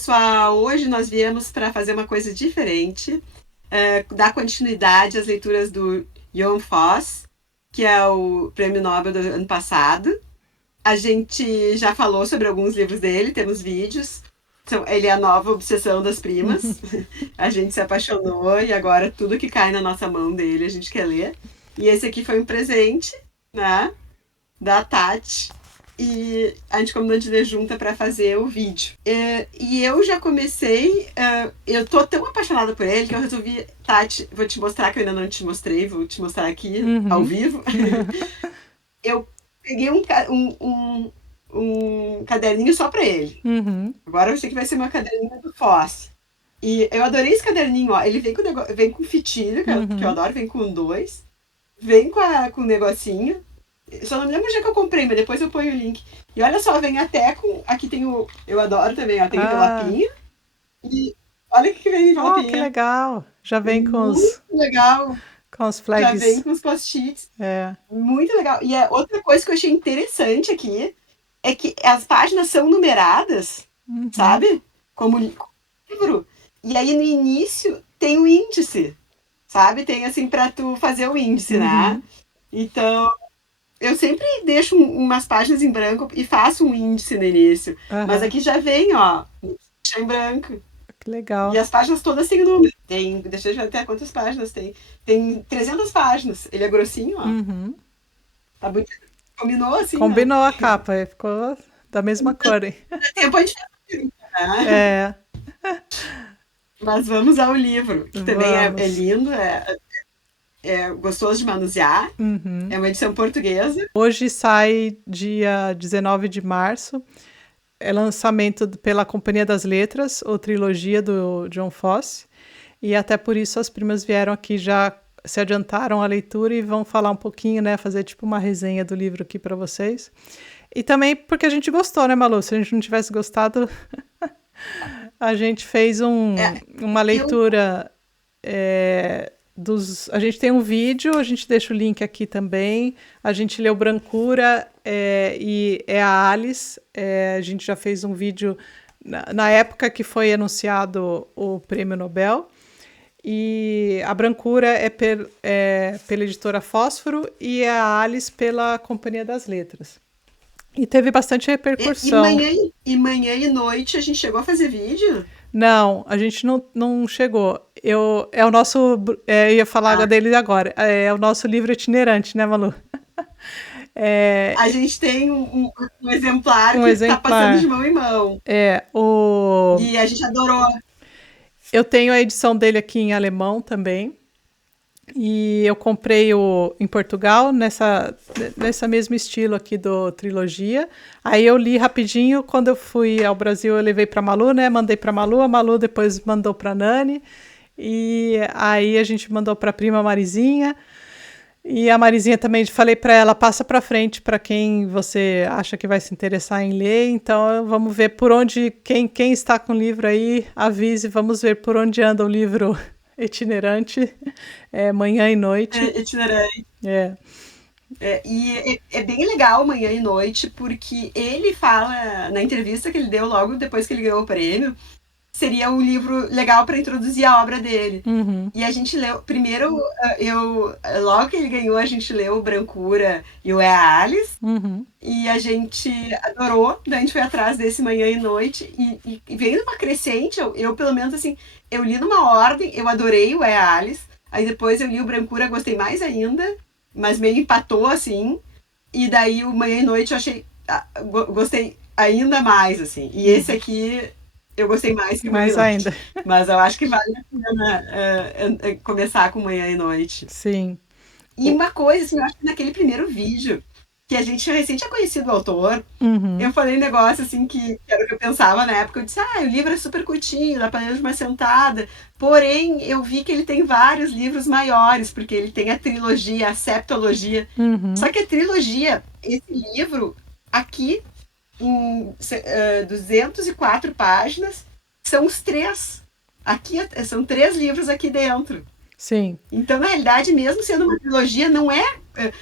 pessoal! Hoje nós viemos para fazer uma coisa diferente, dar continuidade às leituras do Jon Fosse, que é o prêmio Nobel do ano passado. A gente já falou sobre alguns livros dele, temos vídeos. Ele é a nova obsessão das primas. A gente se apaixonou e agora tudo que cai na nossa mão dele a gente quer ler. E esse aqui foi um presente, né, da Tati. E a gente combinou de ler junta para fazer o vídeo. E eu já comecei... eu tô tão apaixonada por ele que eu resolvi... Tati, vou te mostrar, que eu ainda não te mostrei. Vou te mostrar aqui, ao vivo. Eu peguei um caderninho só para ele. Agora eu sei que vai ser uma caderninha do Fosse. E eu adorei esse caderninho, ó. Ele vem com fitilho, que eu adoro, vem com 2. Vem com um negocinho. Só não me lembro onde é que eu comprei, mas depois eu ponho o link. E olha só, vem até com... Aqui tem o... Eu adoro também, ó. Tem o envelopinho. E olha o que vem no envelopinho. Que legal. Já vem com os... Muito legal. Com os flags. Já vem com os post-its. Muito legal. E outra coisa que eu achei interessante aqui é que as páginas são numeradas, sabe? Como livro. E aí no início tem o índice, sabe? Tem assim pra tu fazer o índice, né? Então... Eu sempre deixo umas páginas em branco e faço um índice no início. Mas aqui já vem, ó, em branco. Que legal. E as páginas todas têm número. Deixa eu ver até quantas páginas tem. Tem 300 páginas. Ele é grossinho, ó. Tá bonito. Combinou assim, Combinou, né? A capa, ficou da mesma cor, hein? Tempo a gente né? Mas vamos ao livro, que também é lindo, é gostoso de manusear. É uma edição portuguesa. Hoje sai dia 19 de março. É lançamento pela Companhia das Letras, ou trilogia do Jon Fosse. E até por isso as primas vieram aqui, já se adiantaram a leitura e vão falar um pouquinho, né? Fazer tipo uma resenha do livro aqui para vocês. E também porque a gente gostou, né, Malu? Se a gente não tivesse gostado, a gente fez uma leitura... a gente tem um vídeo, a gente deixa o link aqui também. A gente leu Brancura e é a Alice. A gente já fez um vídeo na época que foi anunciado o Prêmio Nobel. E a Brancura é pela editora Fósforo e a Alice pela Companhia das Letras. E teve bastante repercussão. E manhã e noite a gente chegou a fazer vídeo? Não, a gente não chegou. É o nosso... eu ia falar dele agora. É o nosso livro itinerante, né, Malu? A gente tem um exemplar que está passando de mão em mão. E a gente adorou. Eu tenho a edição dele aqui em alemão também. E eu comprei em Portugal, nessa mesmo estilo aqui do Trilogia. Aí eu li rapidinho, quando eu fui ao Brasil eu levei para Malu, né? Mandei para Malu, a Malu depois mandou para Nani. E aí a gente mandou para a prima Marizinha. E a Marizinha também, falei para ela, passa para frente para quem você acha que vai se interessar em ler. Então vamos ver por onde, quem está com o livro aí, avise, vamos ver por onde anda o livro itinerante, manhã e noite. Itinerante. E é bem legal Manhã e Noite, porque ele fala, na entrevista que ele deu logo depois que ele ganhou o prêmio, seria um livro legal para introduzir a obra dele. E a gente leu, primeiro, logo que ele ganhou, a gente leu Brancura e o É a Alice, e a gente adorou, daí a gente foi atrás desse Manhã e Noite, e veio numa crescente, eu pelo menos assim, eu li numa ordem, eu adorei o É a Alice, aí depois eu li o Brancura, gostei mais ainda, mas meio empatou, assim, e daí o Manhã e Noite eu achei, gostei ainda mais, assim, e esse aqui... Eu gostei mais que mais ainda. Mas eu acho que vale a pena começar com Manhã e Noite. Sim. E uma coisa, assim, eu acho que naquele primeiro vídeo, que a gente recém tinha conhecido o autor, eu falei um negócio, assim, que era o que eu pensava na época. Eu disse, o livro é super curtinho, dá pra ler de uma sentada. Porém, eu vi que ele tem vários livros maiores, porque ele tem a trilogia, a septologia. Só que a trilogia, esse livro, aqui... em 204 páginas, são os 3. Aqui são 3 livros aqui dentro. Sim. Então, na realidade, mesmo sendo uma trilogia, não é...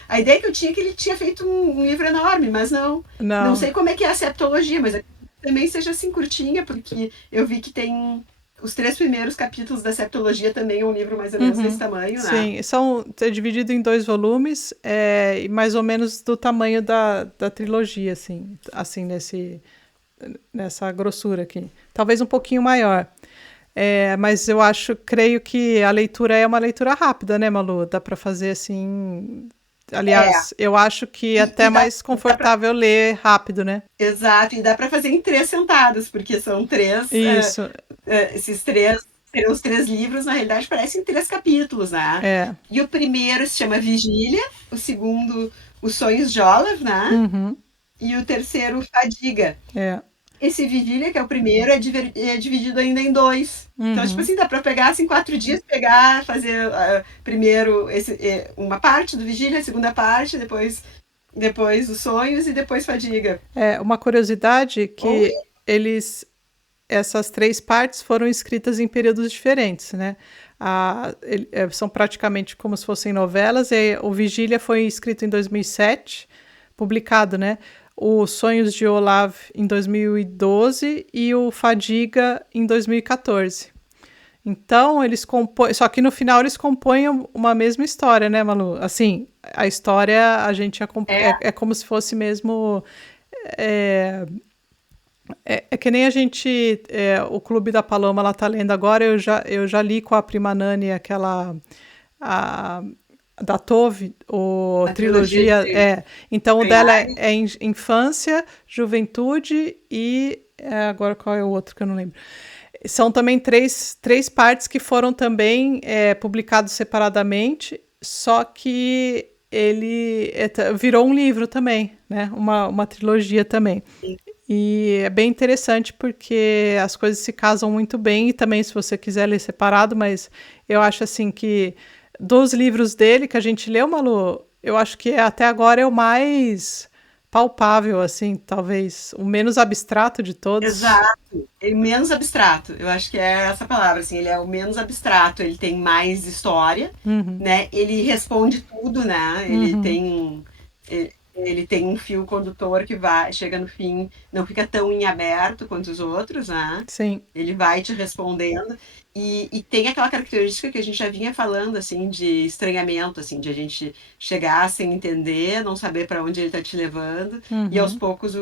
A ideia que eu tinha é que ele tinha feito um livro enorme, mas não sei como é que é a septologia, mas também seja assim curtinha, porque eu vi que tem os 3 primeiros capítulos da Septologia também, é um livro mais ou menos desse tamanho, né? Sim, é dividido em 2 volumes, e mais ou menos do tamanho da trilogia, assim nessa grossura aqui. Talvez um pouquinho maior. Mas eu creio que a leitura é uma leitura rápida, né, Malu? Dá para fazer assim. É, Aliás, eu acho que é e até dá, mais confortável ler rápido, né? exato, e dá para fazer em 3 sentadas, porque são Isso, esses os 3 livros, na realidade, parecem 3 capítulos, né? é. E o primeiro se chama Vigília, o segundo, Os Sonhos de Olaf, né? Uhum, E o terceiro, Fadiga. é. Esse Vigília, que é o primeiro, é dividido ainda em 2. Então, tipo Uhum. assim, dá para pegar assim 4 dias, pegar, fazer primeiro uma parte do Vigília, a segunda parte, depois os sonhos e depois Fadiga. Uma curiosidade Ou que essas 3 partes foram escritas em períodos diferentes, né? São praticamente como se fossem novelas. O Vigília foi escrito em 2007, publicado, né? Os Sonhos de Olav em 2012 e o Fadiga em 2014. Então, eles compõem. Só que no final eles compõem uma mesma história, né, Malu? Assim, a história a gente é, é como se fosse mesmo. É, é que nem a gente. O Clube da Paloma ela tá lendo agora. Eu já li com a prima Nani aquela. A, da Tove, a trilogia trilogia. Então, o dela Freyheim. é infância, juventude e. Agora qual é o outro que eu não lembro? São também três partes que foram também publicados separadamente, só que ele virou um livro também, né? Uma trilogia também. E é bem interessante porque as coisas se casam muito bem e também se você quiser ler separado, mas eu acho assim que dos livros dele que a gente leu, Malu, eu acho que até agora é o mais palpável, assim, talvez o menos abstrato de todos. Exato. Ele menos abstrato. Eu acho que é essa palavra, assim, ele é o menos abstrato, ele tem mais história, Uhum, né? Ele responde tudo, né? uhum, Ele tem um fio condutor que vai, chega no fim, não fica tão em aberto quanto os outros, né? sim. Ele vai te respondendo. E tem aquela característica que a gente já vinha falando, assim, de estranhamento, assim, de a gente chegar sem entender, não saber para onde ele está te levando, e aos Uhum, poucos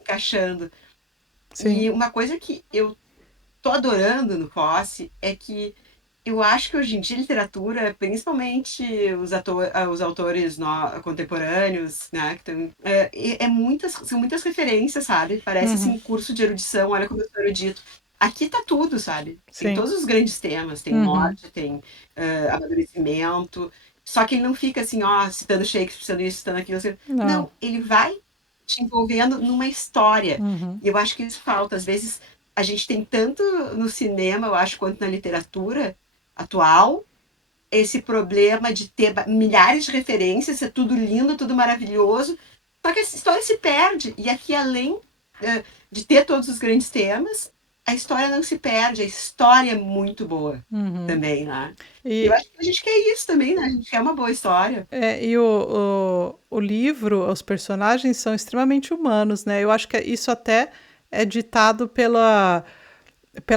encaixando. sim. E uma coisa que eu tô adorando no Posse é que eu acho que hoje em dia literatura, principalmente os autores contemporâneos, né, que tem, são muitas referências, sabe? Parece Uhum, assim curso de erudição, olha como eu sou erudito. Aqui tá tudo, sabe? Tem sim. todos os grandes temas, tem Uhum, morte, tem amadurecimento, só que ele não fica assim, ó, citando Shakespeare, citando isso, citando aquilo. não. Não, ele vai te envolvendo numa história. Uhum, E eu acho que isso falta. Às vezes a gente tem tanto no cinema, eu acho, quanto na literatura atual, esse problema de ter milhares de referências, ser tudo lindo, tudo maravilhoso, só que essa história se perde. E aqui, além de ter todos os grandes temas, a história não se perde, a história é muito boa uhum. também, né? E eu E, acho que a gente quer isso também, né? A gente quer uma boa história. o livro, os personagens são extremamente humanos, né? Eu acho que isso até é ditado pela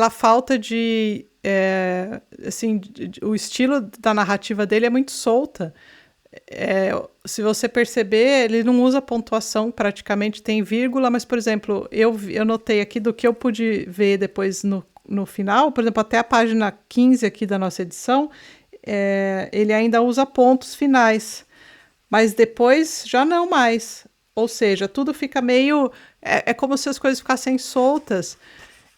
falta de. Assim, o estilo da narrativa dele é muito solta. Se você perceber, ele não usa pontuação praticamente, tem vírgula, mas, por exemplo, eu notei aqui do que eu pude ver depois no final, por exemplo, até a página 15 aqui da nossa edição, ele ainda usa pontos finais, mas depois já não mais. Ou seja, tudo fica meio. É como se as coisas ficassem soltas.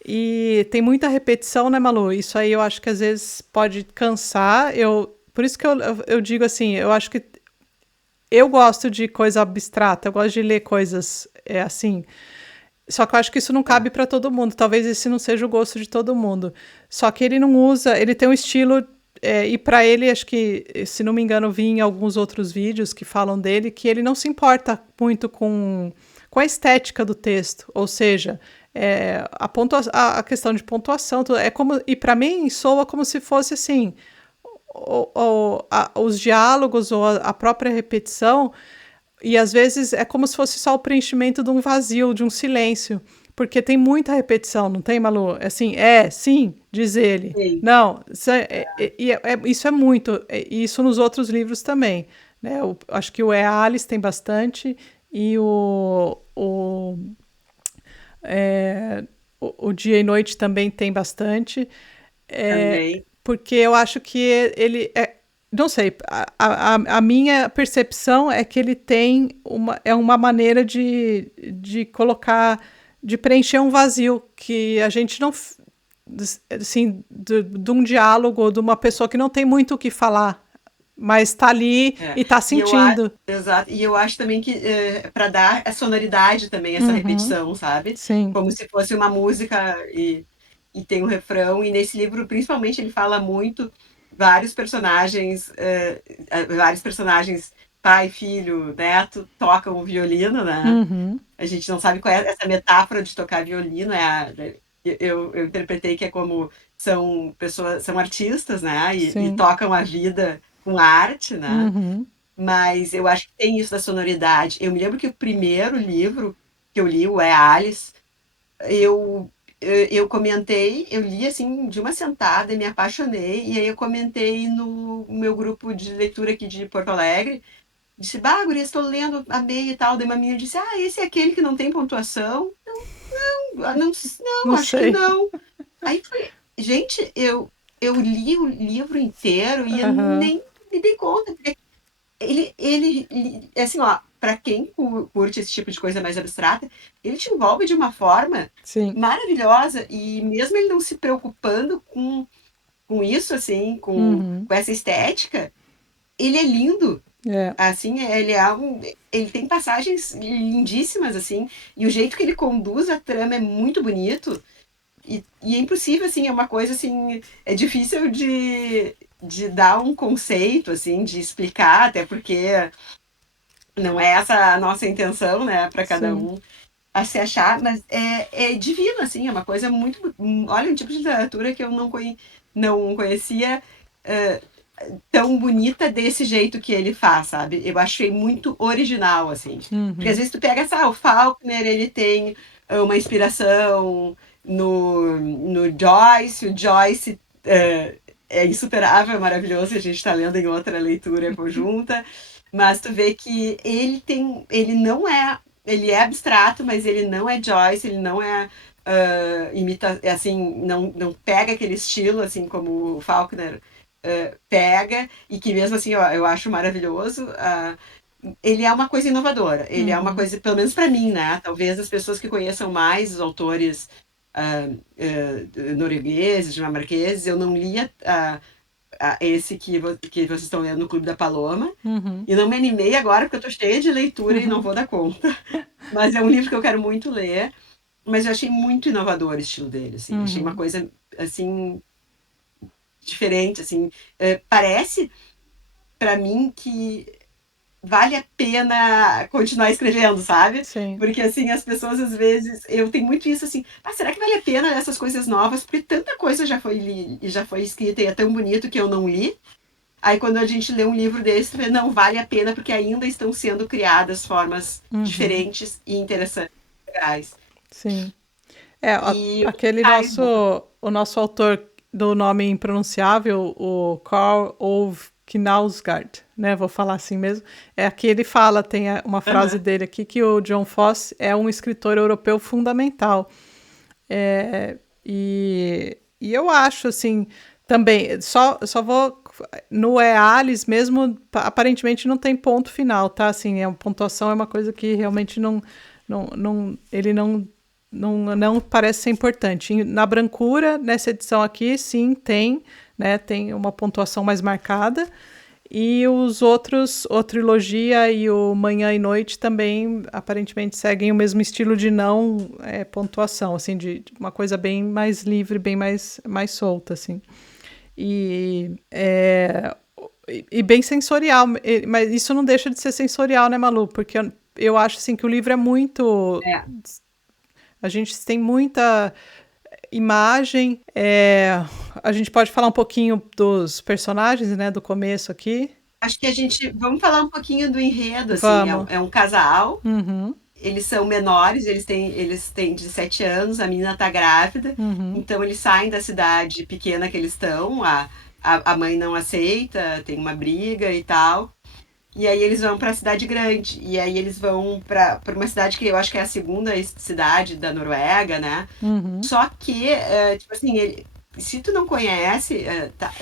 E tem muita repetição, né, Malu? Isso aí eu acho que às vezes pode cansar. Por isso que eu digo assim, eu acho que eu gosto de coisa abstrata, eu gosto de ler coisas assim. Só que eu acho que isso não cabe para todo mundo. Talvez esse não seja o gosto de todo mundo. Só que ele não usa, ele tem um estilo. E para ele, acho que, se não me engano, vi em alguns outros vídeos que falam dele que ele não se importa muito com a estética do texto. Ou seja, a questão de pontuação. É como, e para mim, soa como se fosse assim: os diálogos ou a própria repetição, e às vezes é como se fosse só o preenchimento de um vazio, de um silêncio. porque tem muita repetição, não tem, Malu? Assim, sim, diz ele. Sim. Não, isso é muito, isso nos outros livros também, né? Acho que o Alice tem bastante, e o Dia e Noite também tem bastante, Também. porque eu acho que ele não sei, a minha percepção é que ele tem uma maneira de colocar, de preencher um vazio que a gente não, assim, de um diálogo ou de uma pessoa que não tem muito o que falar, mas está ali e está E eu acho, sentindo. exato, e eu acho também que para dar a sonoridade também, essa Uhum, repetição, sabe? sim, Como se fosse uma música e tem um refrão, e nesse livro, principalmente, ele fala muito vários personagens, pai, filho, neto, tocam o violino, né? uhum, A gente não sabe qual é essa metáfora de tocar violino, eu interpretei que é como são pessoas, são artistas, né? E sim, tocam a vida com arte, né? uhum, Mas eu acho que tem isso da sonoridade. Eu me lembro que o primeiro livro que eu li, o Alice, eu, eu comentei, eu li assim de uma sentada e me apaixonei, e aí eu comentei no meu grupo de leitura aqui de Porto Alegre, disse, bah, guria, estou lendo, amei e tal, daí uma menina disse, ah, esse é aquele que não tem pontuação? Não, não, não acho que sei. não. Aí eu falei, gente, eu li o livro inteiro e eu Aham, nem me dei conta, assim, ó, para quem curte esse tipo de coisa mais abstrata, ele te envolve de uma forma sim, maravilhosa e mesmo ele não se preocupando com isso, assim, uhum, com essa estética, ele é lindo. é, Assim, ele tem passagens lindíssimas, assim, e o jeito que ele conduz a trama é muito bonito. E é impossível, assim, é uma coisa assim, é difícil de dar um conceito, assim, de explicar, até porque não é essa a nossa intenção, né, para cada sim, um a se achar, mas é divino, assim, é uma coisa muito. Olha, um tipo de literatura que eu não conhecia tão bonita desse jeito que ele faz, sabe? Eu achei muito original, assim. Porque às uhum, vezes tu pega, o Faulkner, ele tem uma inspiração no Joyce, o Joyce é insuperável, é maravilhoso, e a gente está lendo em outra leitura conjunta, mas tu vê que ele é abstrato, mas ele não é Joyce, ele não é imita, assim, não pega aquele estilo, assim, como o Faulkner pega, e que mesmo assim ó, eu acho maravilhoso. Ele é uma coisa inovadora, ele é uma uhum, coisa, pelo menos para mim, né? Talvez as pessoas que conheçam mais os autores noruegueses, dinamarqueses, eu não lia esse que vocês estão lendo no Clube da Paloma, uhum, e não me animei agora porque eu estou cheia de leitura e não uhum, vou dar conta. Mas é um livro que eu quero muito ler, mas eu achei muito inovador o estilo dele, assim. Achei uma uhum, coisa, assim, diferente, assim. Parece, para mim, que vale a pena continuar escrevendo, sabe? sim, Porque, assim, as pessoas, às vezes, eu tenho muito isso, assim, será que vale a pena essas coisas novas? Porque tanta coisa já foi escrita e é tão bonito que eu não li. Aí, quando a gente lê um livro desse, não vale a pena porque ainda estão sendo criadas formas uhum, diferentes e interessantes, legais. sim. E Aquele Aibon, o nosso autor do nome impronunciável, o Karl Ove Knausgaard, né? Vou falar assim mesmo. É aqui ele fala, tem uma frase uhum, dele aqui que o John Fosse é um escritor europeu fundamental. E eu acho assim também, só vou no Alice mesmo, aparentemente não tem ponto final, tá? Assim, a pontuação é uma coisa que realmente ele não parece ser importante. Na Brancura, nessa edição aqui, sim, tem, né? Tem uma pontuação mais marcada. E os outros, o Trilogia e o Manhã e Noite também aparentemente seguem o mesmo estilo de não pontuação, assim, de uma coisa bem mais livre, bem mais solta, assim. E, e bem sensorial, mas isso não deixa de ser sensorial, né, Malu? Porque eu acho assim que o livro é muito. é. A gente tem muita imagem. A gente pode falar um pouquinho dos personagens, né, do começo aqui. Acho que vamos falar um pouquinho do enredo, assim, Vamos. é um casal, Uhum. eles são menores, eles têm 17 anos, a menina tá grávida, então eles saem da cidade pequena que eles estão, a mãe não aceita, tem uma briga e tal. E aí eles vão para a cidade grande. E aí eles vão para uma cidade que eu acho que é a segunda cidade da Noruega, né? Só que, tipo assim, se tu não conhece,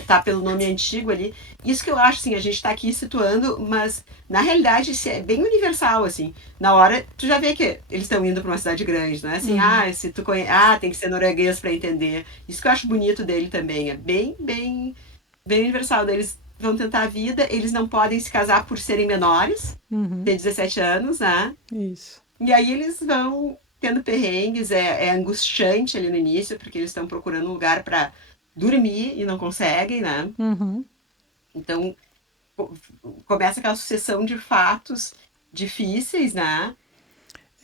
tá pelo nome antigo ali, isso que eu acho, assim, a gente tá aqui situando, mas na realidade isso é bem universal, assim. Na hora, tu já vê que eles estão indo para uma cidade grande, não é assim, se tu conhece, tem que ser norueguês para entender. Isso que eu acho bonito dele também, é bem, bem, bem universal. Daí eles vão tentar a vida, eles não podem se casar por serem menores, ter 17 anos, né? Isso. E aí eles vão tendo perrengues, é angustiante ali no início, porque eles estão procurando um lugar para dormir e não conseguem, né? Então começa aquela sucessão de fatos difíceis, né?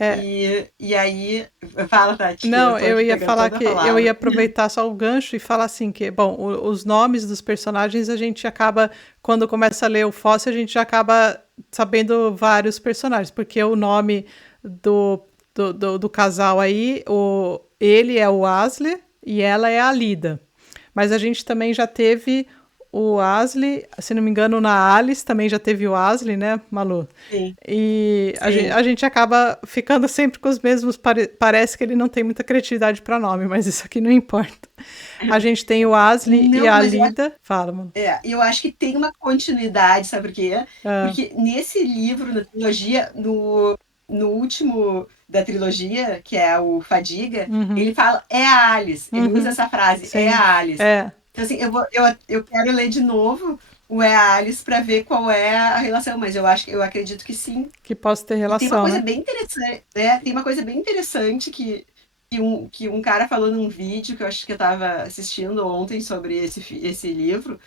É, E aí, fala, Tati, que eu não, tô eu aqui ia pegando falar toda a que eu ia palavra. aproveitar só o gancho e falar assim que, bom, os nomes dos personagens a gente acaba, quando começa a ler o Fosse, a gente já acaba sabendo vários personagens, porque o nome do casal aí, ele é o Asli e ela é a Lida. Mas a gente também já teve o Asli, se não me engano, na Alice também já teve o Asli, né, Malu? Sim, E sim. a gente acaba ficando sempre com os mesmos. Parece que ele não tem muita criatividade para nome, mas isso aqui não importa. A gente tem o Asli e Não, a mas Lida. Fala, mano. eu acho que tem uma continuidade, sabe por quê? Ah, Porque nesse livro, na trilogia, no último da trilogia, que é o Fadiga, ele fala, é a Alice. Ele usa essa frase, é sim. a Alice. É, Então, assim, eu quero ler de novo o É a Alice para ver qual é a relação, mas eu acredito que sim. que possa ter E tem uma relação, coisa né? bem interessante, tem uma coisa bem interessante que um cara falou num vídeo que eu acho que eu estava assistindo ontem sobre esse livro,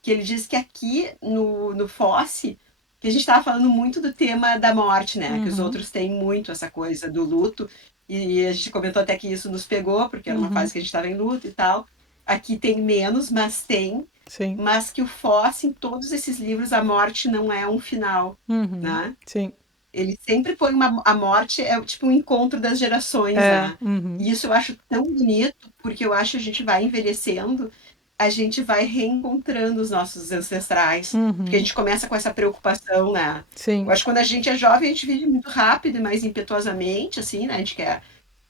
que ele diz que aqui no Fosse, que a gente estava falando muito do tema da morte, né? Que os outros têm muito essa coisa do luto, e a gente comentou até que isso nos pegou, porque era uma fase que a gente estava em luto e tal. Aqui tem menos, mas tem. Sim. Mas que o Fosse, em todos esses livros, a morte não é um final, né? Sim. Ele sempre põe a morte, é tipo um encontro das gerações, É. né? E isso eu acho tão bonito, porque eu acho que a gente vai envelhecendo, a gente vai reencontrando os nossos ancestrais, porque a gente começa com essa preocupação, né? Eu Sim. acho que quando a gente é jovem, a gente vive muito rápido e mais impetuosamente, assim, né? A gente quer.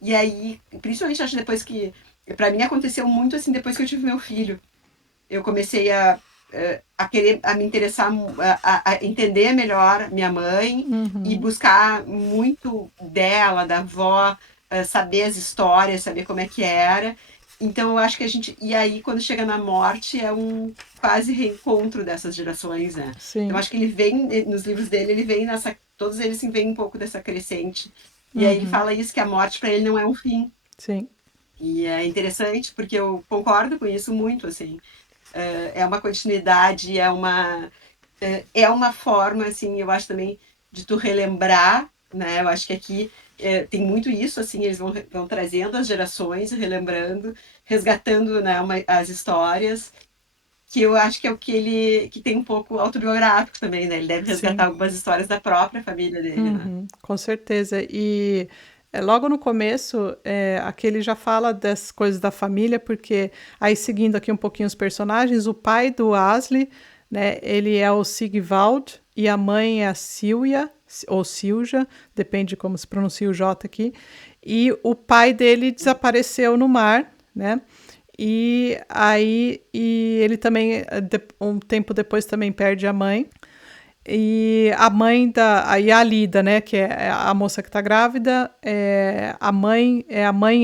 E aí, principalmente acho depois que. Pra mim aconteceu muito assim depois que eu tive meu filho. Eu comecei a querer a me interessar, a entender melhor minha mãe e buscar muito dela, da avó, saber as histórias, saber como é que era. Então eu acho que a gente. E aí, quando chega na morte, é um quase reencontro dessas gerações, né? Então Sim. acho que ele vem, nos livros dele, ele vem nessa. Todos eles assim, vêm um pouco dessa crescente. E aí ele fala isso, que a morte para ele não é um fim. Sim. E é interessante, porque eu concordo com isso muito, assim. É uma continuidade, é uma forma, assim, eu acho também, de tu relembrar, né? Eu acho que aqui tem muito isso, assim, eles vão trazendo as gerações, relembrando, resgatando, né, as histórias, que eu acho que é o que ele, que tem um pouco autobiográfico também, né? Ele deve resgatar Sim. algumas histórias da própria família dele, né? Com certeza. E logo no começo, aqui ele já fala das coisas da família, porque aí seguindo aqui um pouquinho os personagens, o pai do Asli, né, ele é o Sigvald e a mãe é a Silja, ou Silja, depende de como se pronuncia o J aqui. E o pai dele desapareceu no mar, né? E ele também, um tempo depois, também perde a mãe. E a mãe e a Lida, né, que é a moça que está grávida, é a mãe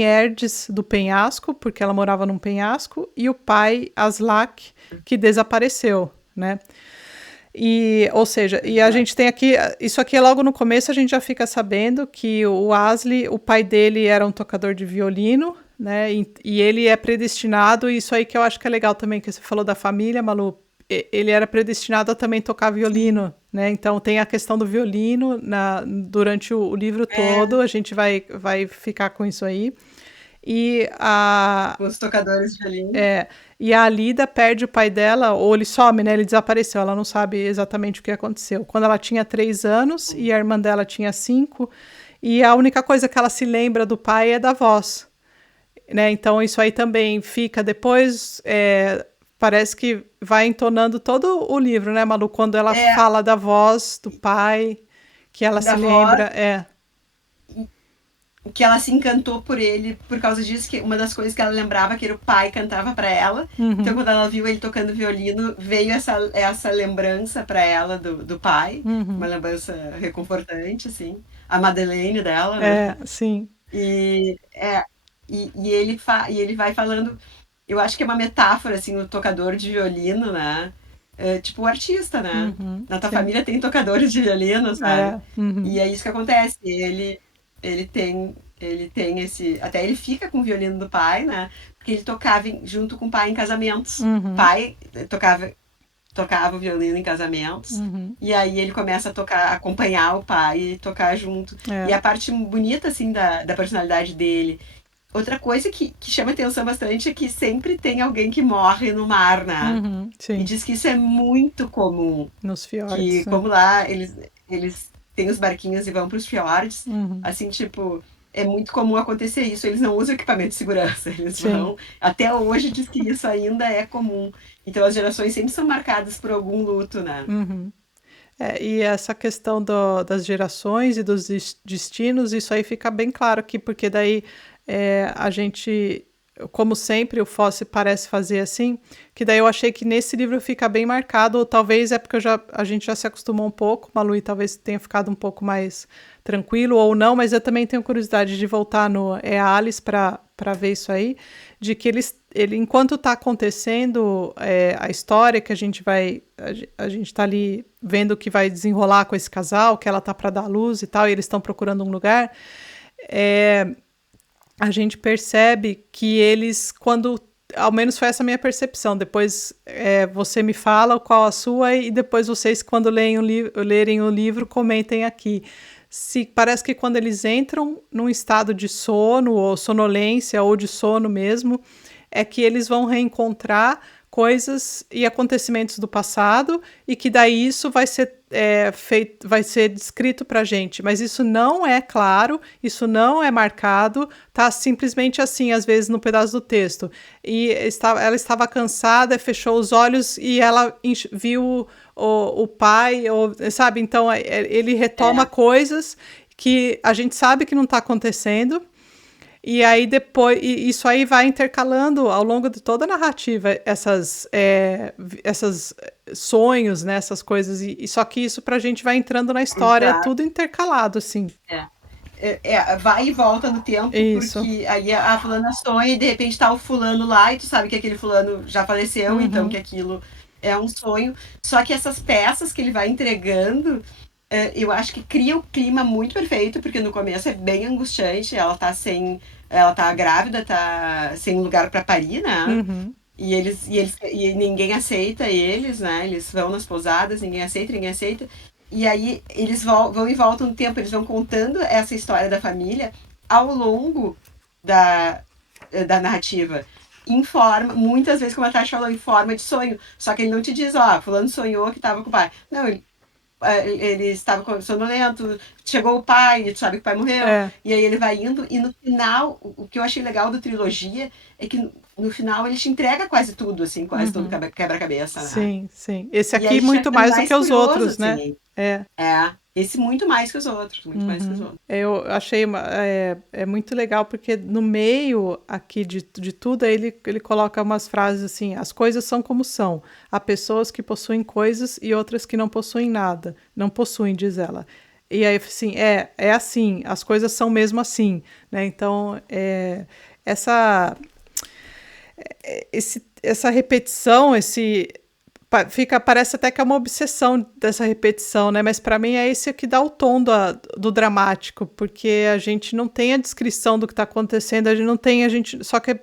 Erdes do penhasco, porque ela morava num penhasco, e o pai Aslak, que desapareceu, né? E, ou seja, e a gente tem aqui, isso aqui logo no começo a gente já fica sabendo que o Asli, o pai dele era um tocador de violino, né? E ele é predestinado, isso aí que eu acho que é legal também, que você falou da família, Malu, ele era predestinado a também tocar Sim. violino, né? Então tem a questão do violino durante o livro todo, a gente vai ficar com isso aí. E a, Os tocadores de violino. é, e a Lida perde o pai dela, ou ele some, né? Ele desapareceu, ela não sabe exatamente o que aconteceu. Quando ela tinha 3 anos e a irmã dela tinha 5, e a única coisa que ela se lembra do pai é da voz, né? Então isso aí também fica depois, parece que vai entonando todo o livro, né, Malu? Quando ela É, fala da voz do pai, que ela se da voz, lembra, que ela se encantou por ele por causa disso, que uma das coisas que ela lembrava que era o pai cantava para ela. Então, uhum, quando ela viu ele tocando violino, veio essa lembrança para ela do pai, uma uhum, lembrança reconfortante, assim, a Madeleine dela, né? sim, E, e ele vai falando, eu acho que é uma metáfora, assim, o tocador de violino, né? Tipo o artista, né? uhum, Na tua sim, família tem tocadores de violino, sabe? E uhum, é isso que acontece. Ele tem esse. Até ele fica com o violino do pai, né? Porque ele tocava junto com o pai em casamentos. O uhum, pai tocava o violino em casamentos. uhum, E aí ele começa a tocar, acompanhar o pai e tocar junto. E é, a parte bonita, assim, da personalidade dele. Outra coisa que chama atenção bastante é que sempre tem alguém que morre no mar, né? uhum, E sim, diz que isso é muito comum. nos Que fiordes, né? como lá eles têm os barquinhos e vão para os fiordes, Uhum, assim, tipo, é muito comum acontecer isso. Eles não usam equipamento de segurança, eles sim. vão. Até hoje diz que isso ainda é comum. Então as gerações sempre são marcadas por algum luto, né? Uhum. E essa questão das gerações e dos destinos, isso aí fica bem claro aqui, porque daí a gente, como sempre, o Fosse parece fazer assim, que daí eu achei que nesse livro fica bem marcado, ou talvez é porque a gente já se acostumou um pouco, Malu, e talvez tenha ficado um pouco mais tranquilo, ou não, mas eu também tenho curiosidade de voltar no Alice para ver isso aí, de que ele enquanto está acontecendo a história que a gente vai a gente está ali vendo o que vai desenrolar com esse casal, que ela tá para dar à luz e tal, e eles estão procurando um lugar, a gente percebe que eles, quando ao menos foi essa minha percepção. Depois você me fala qual a sua e depois vocês, quando lerem o livro, comentem aqui. Se parece que quando eles entram num estado de sono ou sonolência ou de sono mesmo, é que eles vão reencontrar coisas e acontecimentos do passado e que daí isso vai ser feito, vai ser descrito para a gente, mas isso não é claro, isso não é marcado, tá simplesmente assim, às vezes no pedaço do texto. E ela estava cansada, fechou os olhos e ela viu o pai, sabe? Então ele retoma É, coisas que a gente sabe que não está acontecendo. E aí depois, isso aí vai intercalando ao longo de toda a narrativa essas sonhos, né, essas coisas. E só que isso pra gente vai entrando na história, exato. tudo intercalado, assim. É. Vai e volta no tempo, Isso. porque aí a fulana sonha e de repente tá o fulano lá e tu sabe que aquele fulano já faleceu, então que Uhum, aquilo é um sonho. Só que essas peças que ele vai entregando, eu acho que cria o clima muito perfeito, porque no começo é bem angustiante, ela tá grávida, tá sem lugar para parir, né? uhum, E ninguém aceita eles, né? Eles vão nas pousadas, ninguém aceita, ninguém aceita. E aí eles vão e voltam no tempo, eles vão contando essa história da família ao longo da, da narrativa. Em forma, muitas vezes, como a Tati falou, em forma de sonho. Só que ele não te diz, ó, fulano sonhou que estava com o pai. Não, ele estava sonolento, chegou o pai, tu sabe que o pai morreu, é, e aí ele vai indo, e no final, o que eu achei legal da trilogia é que no final ele te entrega quase tudo, assim, quase todo uhum. quebra-cabeça, né? Sim, sim. Esse E aí aqui a gente vai muito ficando mais do que mais os curioso, outros, né? assim. É. Esse muito mais que os outros, muito mais que os Uhum. outros. Eu achei muito legal porque no meio aqui de tudo ele coloca umas frases assim: as coisas são como são. Há pessoas que possuem coisas e outras que não possuem nada. Não possuem, diz ela. E aí, assim, é assim, as coisas são mesmo assim, né? Então, essa, essa repetição, parece até que é uma obsessão dessa repetição, né? Mas para mim é esse que dá o tom do dramático, porque a gente não tem a descrição do que está acontecendo, a gente não tem, só que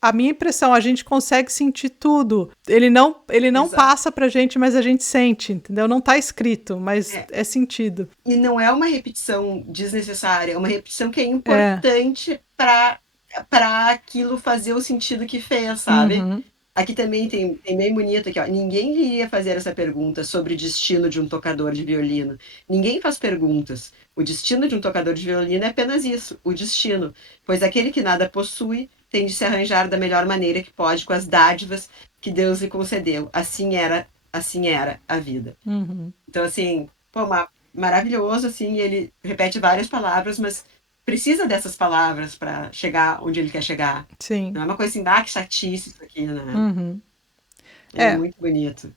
a minha impressão, a gente consegue sentir tudo. Ele não Exato. passa pra gente, mas a gente sente, entendeu? Não tá escrito, mas É. é sentido. E não é uma repetição desnecessária, é uma repetição que é É. importante para aquilo fazer o sentido que fez, sabe? Uhum. Aqui também tem bem bonito aqui, ó. Ninguém iria fazer essa pergunta sobre o destino de um tocador de violino. Ninguém faz perguntas. O destino de um tocador de violino é apenas isso, o destino. Pois aquele que nada possui tem de se arranjar da melhor maneira que pode com as dádivas que Deus lhe concedeu. Assim era a vida. Uhum. Então, assim, pô, maravilhoso, assim, ele repete várias palavras, mas precisa dessas palavras para chegar onde ele quer chegar. Sim. Não é uma coisa assim, que chatice isso aqui, né? Uhum. É É, muito bonito.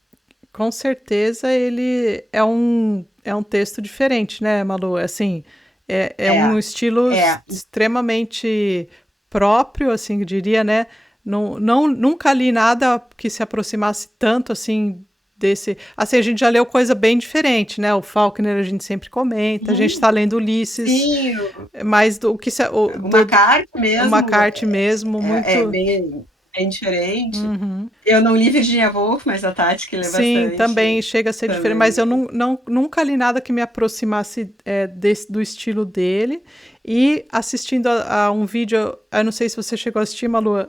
com certeza ele é um texto diferente, né, Malu? Assim, é É, um estilo é. extremamente próprio, assim, eu diria, né? Nunca li nada que se aproximasse tanto, assim, desse... Assim, a gente já leu coisa bem diferente, né? O Faulkner a gente sempre comenta, a gente está lendo Ulisses, Sim, mas do que se, o McCarthy o mesmo McCarthy mesmo, é muito... bem diferente. Uhum. Eu não li Virginia Woolf, mas a Tati que lê Sim, também bastante chega a ser diferente, mas também. eu nunca li nada que me aproximasse do estilo dele. E assistindo a um vídeo, eu não sei se você chegou a assistir, Malu,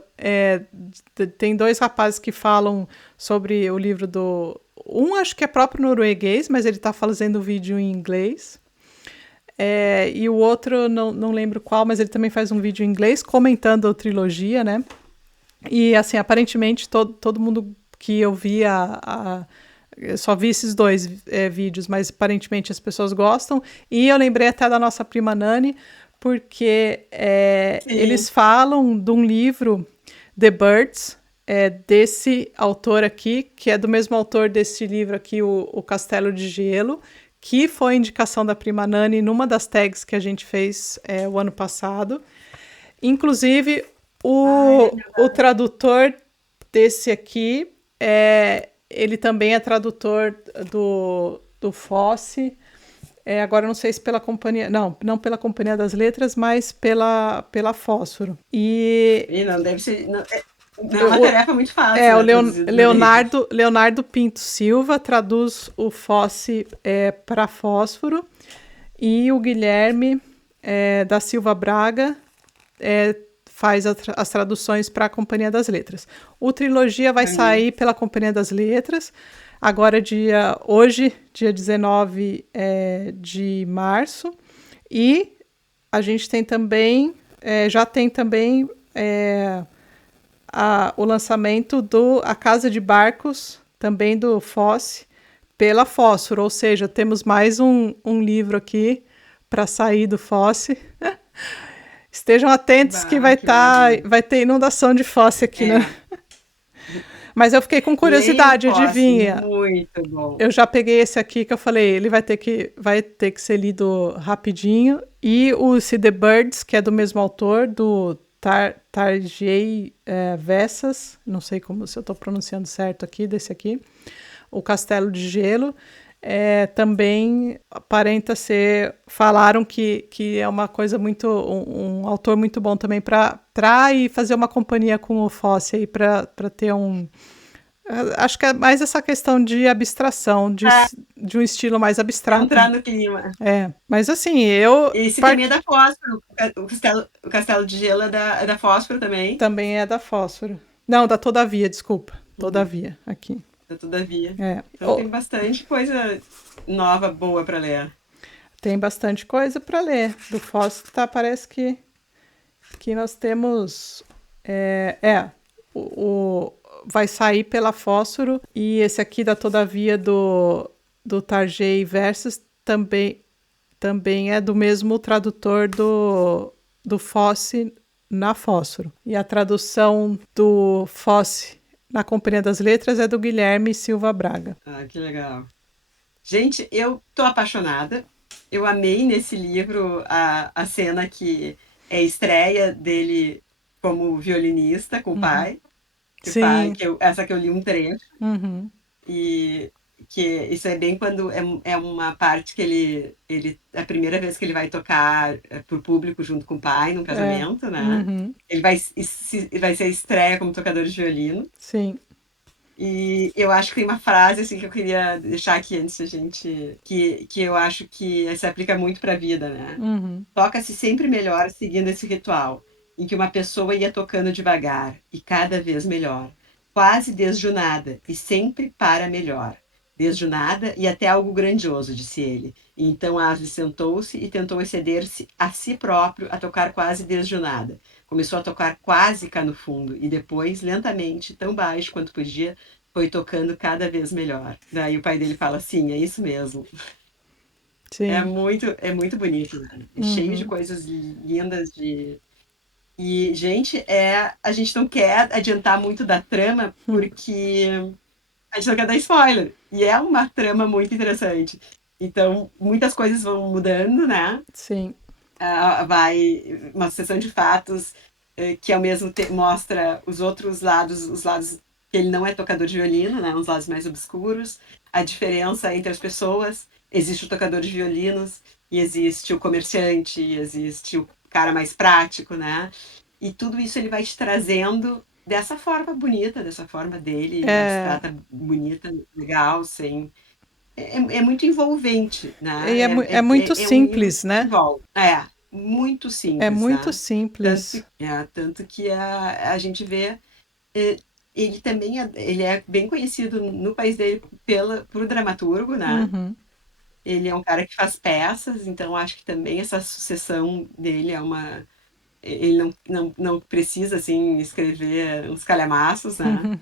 tem dois rapazes que falam sobre o livro do... Um acho que é próprio norueguês, mas ele está fazendo o vídeo em inglês. E o outro, não lembro qual, mas ele também faz um vídeo em inglês comentando a trilogia, né? E, assim, aparentemente, todo mundo que eu vi eu só vi esses dois vídeos, mas aparentemente as pessoas gostam. E eu lembrei até da nossa prima Nani, porque eles Sim. falam de um livro, The Birds, desse autor aqui, que é do mesmo autor desse livro aqui, o Castelo de Gelo, que foi indicação da prima Nani numa das tags que a gente fez o ano passado. Inclusive, Ai, o tradutor desse aqui, ele também é tradutor do Fosse. Agora, não sei se pela companhia... Não pela Companhia das Letras, mas pela Fósforo. e não deve ser. Não é uma tarefa muito fácil, O né? Traduzir também. Leonardo Pinto Silva traduz o Fosse para Fósforo. E o Guilherme da Silva Braga faz as traduções para a Companhia das Letras. O Trilogia vai sair pela Companhia das Letras, agora hoje, dia 19 de março, e a gente tem também, já tem também o lançamento do A Casa de Barcos, também do Fosse, pela Fósforo, ou seja, temos mais um livro aqui para sair do Fosse. Estejam atentos que Que maravilha. vai ter inundação de Fosse aqui, né? Mas eu fiquei com Leiam curiosidade, Fosse, adivinha? muito bom. Eu já peguei esse aqui que eu falei, ele vai ter que ser lido rapidinho. E o See the Birds, que é do mesmo autor, do Tarjei Vessas, não sei se eu estou pronunciando certo aqui, desse aqui, o Castelo de Gelo. Também aparenta ser... Falaram que é uma coisa muito... Um autor muito bom também para ir fazer uma companhia com o Fosse aí, para ter um... Acho que é mais essa questão de abstração, de um estilo mais abstrato. Entrar no clima. Mas assim, eu... Esse também é da Fósforo. O Castelo de Gelo é da Fósforo também. Também é da Fósforo. Não, da Todavia, desculpa. Todavia, aqui. Todavia. Então tem bastante coisa nova, boa para ler. Tem bastante coisa para ler. Do Fosse parece que nós temos... vai sair pela Fósforo, e esse aqui da Todavia do Tarjei Versus também é do mesmo tradutor do Fosse na Fósforo. E a tradução do Fosse na Companhia das Letras é do Guilherme Silva Braga. Que legal. Gente, eu tô apaixonada. Eu amei nesse livro a cena que é a estreia dele como violinista com o pai. Sim. Essa que eu li um trecho. Uhum. E que isso é bem quando é uma parte que ele é a primeira vez que ele vai tocar pro público junto com o pai num casamento, né? Uhum. Ele vai ser a estreia como tocador de violino. Sim. E eu acho que tem uma frase assim que eu queria deixar aqui antes da gente que eu acho que se aplica muito para a vida, né? Uhum. Toca-se sempre melhor seguindo esse ritual, em que uma pessoa ia tocando devagar e cada vez melhor, quase desde o nada, e sempre para melhor. Desde o nada e até algo grandioso, disse ele. E então Asli sentou-se e tentou exceder-se a si próprio a tocar quase desde o nada. Começou a tocar quase cá no fundo, e depois, lentamente, tão baixo quanto podia, foi tocando cada vez melhor. Daí o pai dele fala, sim, é isso mesmo. Sim. É muito bonito, né? É cheio de Uhum. coisas lindas de... E, gente, a gente não quer adiantar muito da trama, porque a gente não quer dar spoiler. E é uma trama muito interessante. Então, muitas coisas vão mudando, né? Sim. Vai uma sucessão de fatos que ao mesmo tempo mostra os outros lados, os lados que ele não é tocador de violino, né? Os lados mais obscuros, a diferença entre as pessoas. Existe o tocador de violinos e existe o comerciante, e existe o cara mais prático, né? E tudo isso ele vai te trazendo dessa forma bonita, dessa forma dele, É, abstrata, bonita, legal, sem. É muito envolvente, e é, né? é muito É um livro simples, que te né? envolve. muito É simples, muito né? simples. Tanto que a gente vê. é, Ele também ele é bem conhecido no país dele por dramaturgo, né? Uhum. Ele é um cara que faz peças, então acho que também essa sucessão dele é uma. Ele não precisa, assim, escrever uns calhamaços, né?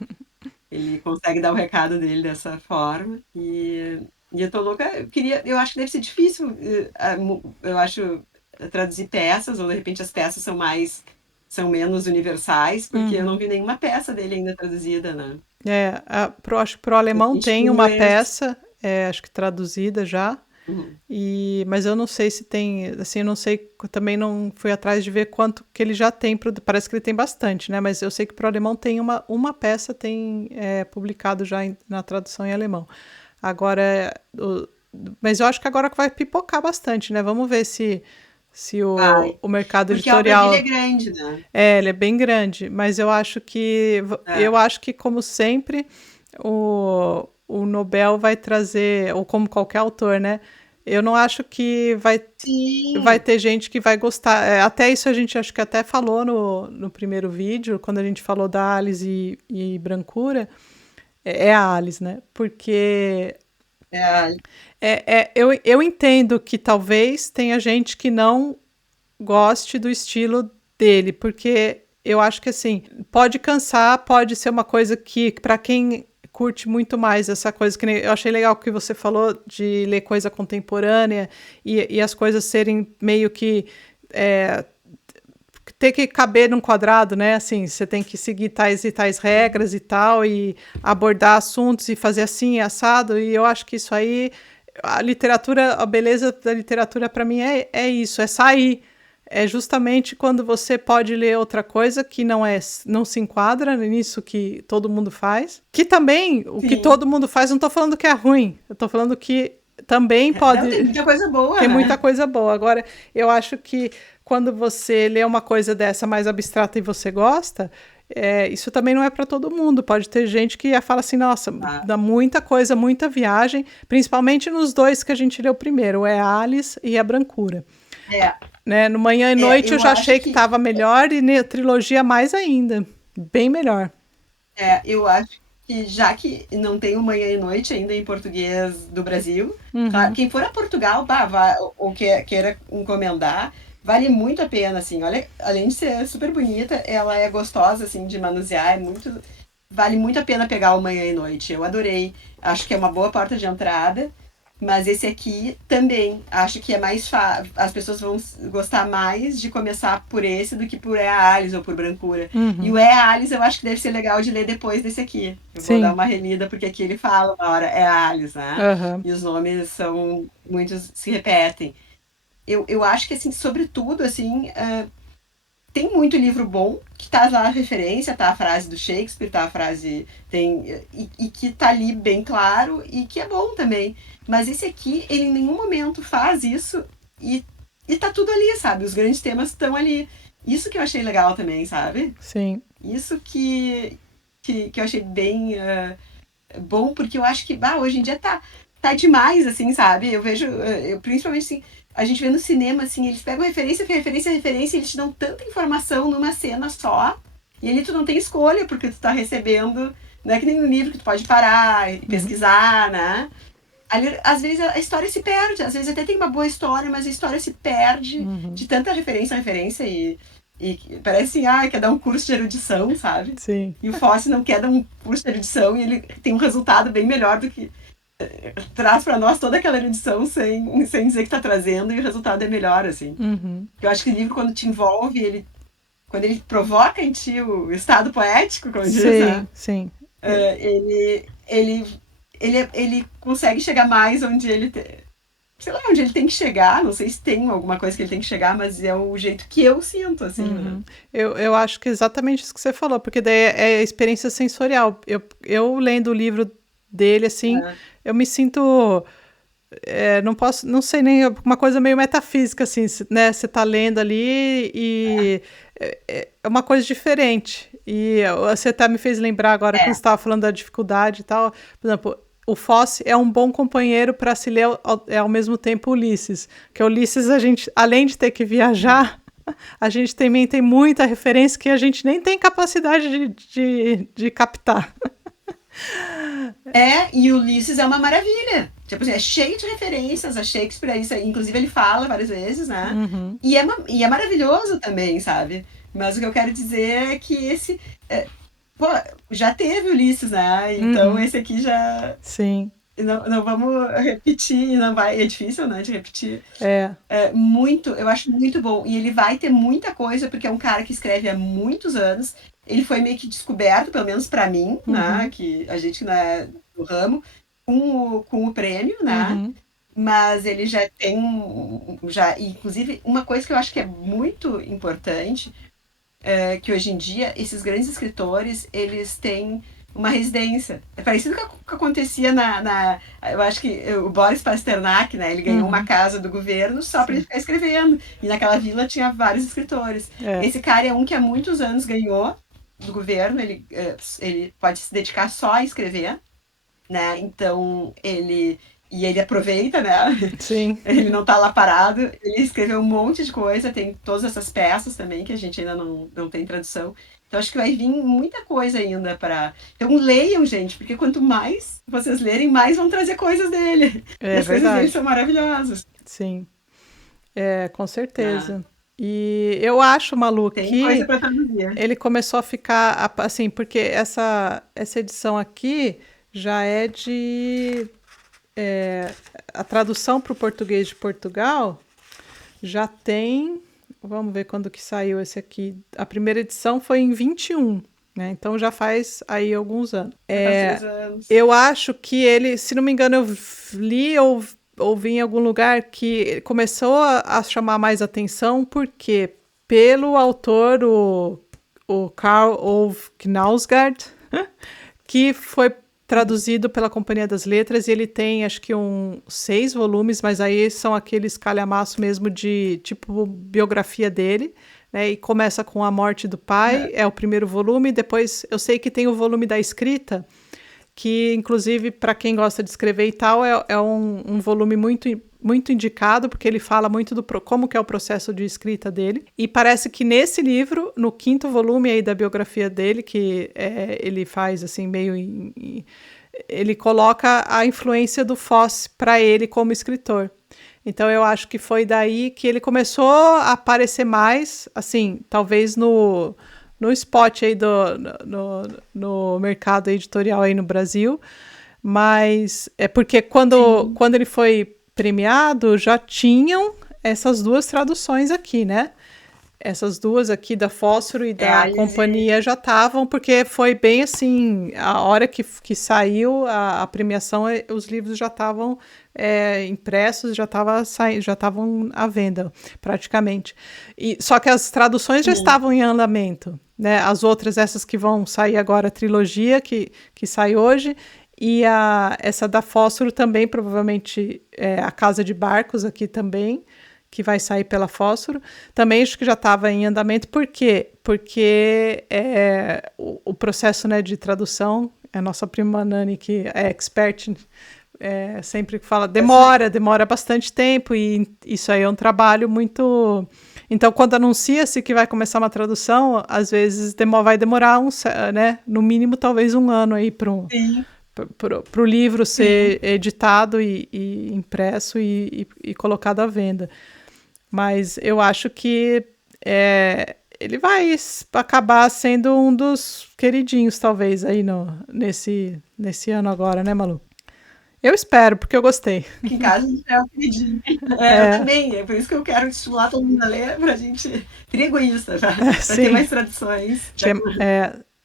Ele consegue dar o recado dele dessa forma. E eu tô louca, eu acho que deve ser difícil, eu acho, traduzir peças, ou de repente as peças são menos universais, porque eu não Uhum. vi nenhuma peça dele ainda traduzida, né? Acho que pro alemão Principalmente em tem uma inglês. peça, acho que traduzida já. Uhum. Mas eu não sei se tem, assim, eu não sei, também não fui atrás de ver quanto que ele já tem, parece que ele tem bastante, né? Mas eu sei que para o alemão tem uma peça tem publicado já na tradução em alemão. Agora, mas eu acho que agora vai pipocar bastante, né? Vamos ver se Vai. o mercado Porque a obra dele é editorial grande, né? ele é bem grande, mas É. eu acho que como sempre o Nobel vai trazer, ou como qualquer autor, né? Eu não acho que vai Sim. ter gente que vai gostar. Até isso a gente acho que até falou no primeiro vídeo, quando a gente falou da Alice e Brancura, é a Alice, né? Porque É, eu entendo que talvez tenha gente que não goste do estilo dele, porque eu acho que assim, pode cansar, pode ser uma coisa que para quem curte muito mais essa coisa que eu achei legal que você falou de ler coisa contemporânea e as coisas serem meio que ter que caber num quadrado, né? Assim, você tem que seguir tais e tais regras e tal, e abordar assuntos e fazer assim, assado. E eu acho que isso aí, a literatura, a beleza da literatura para mim é isso, é sair. É justamente quando você pode ler outra coisa que não se enquadra nisso que todo mundo faz. Que também, o que sim. todo mundo faz, não estou falando que é ruim, eu estou falando que também Não, tem pode muita coisa boa, tem muita né? coisa boa. Agora, eu acho que quando você lê uma coisa dessa mais abstrata e você gosta, isso também não é para todo mundo. Pode ter gente que fala assim, nossa, Ah, dá muita coisa, muita viagem, principalmente nos dois que a gente leu primeiro, é a Alice e a Brancura. É, Né? No Manhã e Noite eu eu já acho achei que que estava melhor e na trilogia mais ainda. Bem melhor. eu acho que já que não tem o Manhã e Noite ainda em português do Brasil, claro, Uhum. quem for a Portugal, bah, ou queira encomendar, vale muito a pena, assim. Olha, além de ser super bonita, ela é gostosa, assim, de manusear, vale muito a pena pegar o Manhã e Noite. Eu adorei. Acho que é uma boa porta de entrada. Mas esse aqui também, acho que é mais fácil. As pessoas vão gostar mais de começar por esse do que por É a Alice ou por Brancura. E o Uhum. É a Alice eu acho que deve ser legal de ler depois desse aqui. Eu vou dar Sim. uma relida, porque aqui ele fala uma hora É a Alice, né? Uhum. E os nomes são. Muitos se repetem. Eu acho que, assim, sobretudo, assim, tem muito livro bom que tá lá a referência, tá a frase do Shakespeare, tá a frase e que tá ali bem claro e que é bom também. Mas esse aqui, ele em nenhum momento faz isso e, e tá tudo ali, sabe? Os grandes temas estão ali. Isso que eu achei legal também, sabe? Sim. Isso que eu achei bem bom, porque eu acho que hoje em dia tá demais, assim, sabe? Eu vejo, principalmente assim, a gente vê no cinema, assim, eles pegam referência, referência, referência, e eles te dão tanta informação numa cena só, E ali tu não tem escolha, porque tu tá recebendo, não é que nem um livro que tu pode parar e pesquisar, né? Ali, às vezes a história se perde, às vezes até tem uma boa história, mas a história se perde de tanta referência a referência e parece assim, quer dar um curso de erudição, sabe? Sim. E o Fosse não quer dar um curso de erudição e ele tem um resultado bem melhor do que traz para nós toda aquela erudição sem dizer que tá trazendo e o resultado é melhor, assim. Eu acho que o livro, quando te envolve, quando ele provoca em ti o estado poético, como diz, né? Sim. Ele consegue chegar mais onde sei lá, onde ele tem que chegar. Não sei se tem alguma coisa que ele tem que chegar, mas é o jeito que eu sinto, assim. Né? Eu acho que é exatamente isso que você falou, porque daí é a experiência sensorial. Eu lendo o livro dele, assim, eu me sinto... não sei nem, uma coisa meio metafísica, assim, né? Você tá lendo ali e é uma coisa diferente. E você até me fez lembrar agora que você estava falando da dificuldade e tal. Por exemplo, o Fosse é um bom companheiro para se ler ao mesmo tempo Ulisses. Porque Ulisses, a gente, além de ter que viajar, a gente também tem muita referência que a gente nem tem capacidade de captar. E Ulisses é uma maravilha. Tipo assim, é cheio de referências a Shakespeare, isso, inclusive ele fala várias vezes, né? E é maravilhoso também, sabe? Mas o que eu quero dizer é que esse... já teve Ulisses, né? Então esse aqui já... Sim. Não vamos repetir, não vai... É difícil, né, de repetir. É. Eu acho muito bom. E ele vai ter muita coisa, porque é um cara que escreve há muitos anos. Ele foi meio que descoberto, pelo menos para mim, né? Que a gente não é do ramo, com o prêmio, né? Mas ele já tem inclusive, uma coisa que eu acho que é muito importante, que hoje em dia, esses grandes escritores, eles têm uma residência. É parecido com o que acontecia eu acho que o Boris Pasternak, né? Ele ganhou uma casa do governo só para ele ficar escrevendo. E naquela vila tinha vários escritores. Esse cara é um que há muitos anos ganhou do governo, ele pode se dedicar só a escrever, né? Então, ele aproveita, né? Sim. Ele não tá lá parado. Ele escreveu um monte de coisa, tem todas essas peças também, que a gente ainda não tem tradução. Então, acho que vai vir muita coisa ainda para... Então, leiam, gente, porque quanto mais vocês lerem, mais vão trazer coisas dele. E as coisas dele são maravilhosas. Sim. Com certeza. E eu acho, Malu, tem que coisa para traduzir. Ele começou a ficar, assim, porque essa edição aqui já é a tradução para o português de Portugal já tem... Vamos ver quando que saiu esse aqui. A primeira edição foi em 21, né? Então já faz aí alguns anos. Faz 6 anos. Eu acho que ele, se não me engano, eu li ou ouvi em algum lugar que ele começou a chamar mais atenção porque pelo autor, o Karl Ove Knausgaard, que foi traduzido pela Companhia das Letras, e ele tem, acho que 6 volumes, mas aí são aqueles calhamaço mesmo de, tipo, biografia dele, né, e começa com a morte do pai, é o primeiro volume, depois eu sei que tem o volume da escrita, que, inclusive, para quem gosta de escrever e tal, é um volume muito indicado, porque ele fala muito como que é o processo de escrita dele. E parece que nesse livro, no 5º volume aí da biografia dele, que ele faz assim meio... ele coloca a influência do Fosse para ele como escritor. Então eu acho que foi daí que ele começou a aparecer mais, assim, talvez no spot aí no mercado editorial aí no Brasil, mas é porque quando ele foi premiado, já tinham essas 2 traduções aqui, né? Essas 2 aqui da Fósforo e da Companhia já estavam, porque foi bem assim, a hora que saiu a premiação, os livros já estavam impressos, já estavam à venda, praticamente. Só que as traduções já estavam em andamento, né? As outras, essas que vão sair agora, a trilogia, que sai hoje, e essa da Fósforo também, provavelmente, a Casa de Barcos aqui também, que vai sair pela Fósforo, também acho que já estava em andamento. Por quê? Porque o processo, né, de tradução, a nossa prima Nani, que é expert sempre fala, demora bastante tempo, e isso aí é um trabalho muito... Então, quando anuncia-se que vai começar uma tradução, às vezes vai demorar né, no mínimo talvez um ano aí para Sim, o livro sim. ser editado e impresso e colocado à venda. Mas eu acho que ele vai acabar sendo um dos queridinhos, talvez, aí nesse ano agora, né, Malu? Eu espero, porque eu gostei. Aqui em casa a gente é o queridinho. Eu É, também, é por isso que eu quero estimular todo mundo a ler, pra gente. Seria egoísta, pra ter sim. mais traduções.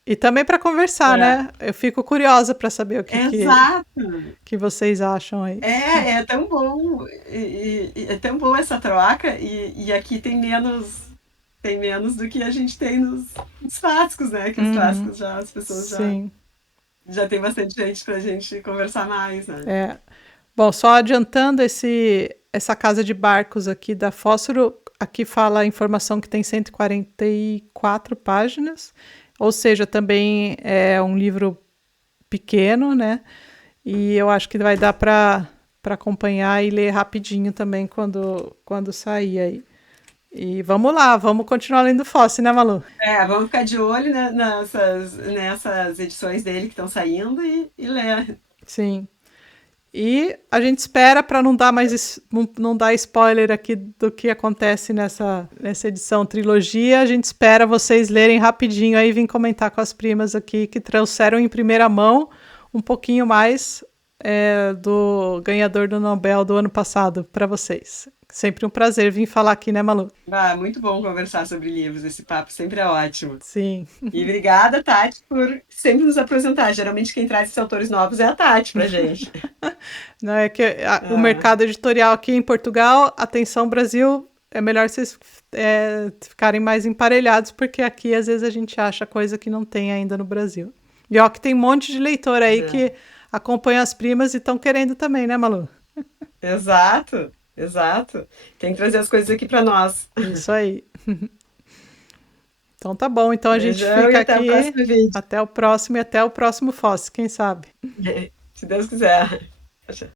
E também para conversar, É, né? Eu fico curiosa para saber o exato. que vocês acham aí. É tão bom. E é tão bom essa troca, e aqui tem menos do que a gente tem nos clássicos, né? Que os Uhum, clássicos já, as pessoas sim. já tem bastante gente pra gente conversar mais, né? É. Bom, só adiantando essa casa de barcos aqui da Fósforo, aqui fala a informação que tem 144 páginas, ou seja, também é um livro pequeno, né? E eu acho que vai dar para acompanhar e ler rapidinho também quando sair aí. E vamos lá, vamos continuar lendo Fosse, né, Malu? Vamos ficar de olho, né, nessas edições dele que estão saindo e ler. Sim. E a gente espera, para não dar não dar spoiler aqui do que acontece nessa edição trilogia, a gente espera vocês lerem rapidinho aí e vir comentar com as primas aqui que trouxeram em primeira mão um pouquinho mais do ganhador do Nobel do ano passado para vocês. Sempre um prazer vir falar aqui, né, Malu? Muito bom conversar sobre livros, esse papo sempre é ótimo. Sim. E obrigada, Tati, por sempre nos apresentar. Geralmente quem traz esses autores novos é a Tati pra gente. Não, é que o Ah, mercado editorial aqui em Portugal, atenção Brasil, é melhor vocês ficarem mais emparelhados, porque aqui às vezes a gente acha coisa que não tem ainda no Brasil. E ó, que tem um monte de leitor aí é. que acompanha as primas e estão querendo também, né, Malu? Exato, exato. Tem que trazer as coisas aqui pra nós. Isso aí. Então tá bom, então a gente Beijão e fica até o aqui. próximo vídeo. Até o próximo e até o próximo Fosse, quem sabe? Se Deus quiser. Tchau, tchau.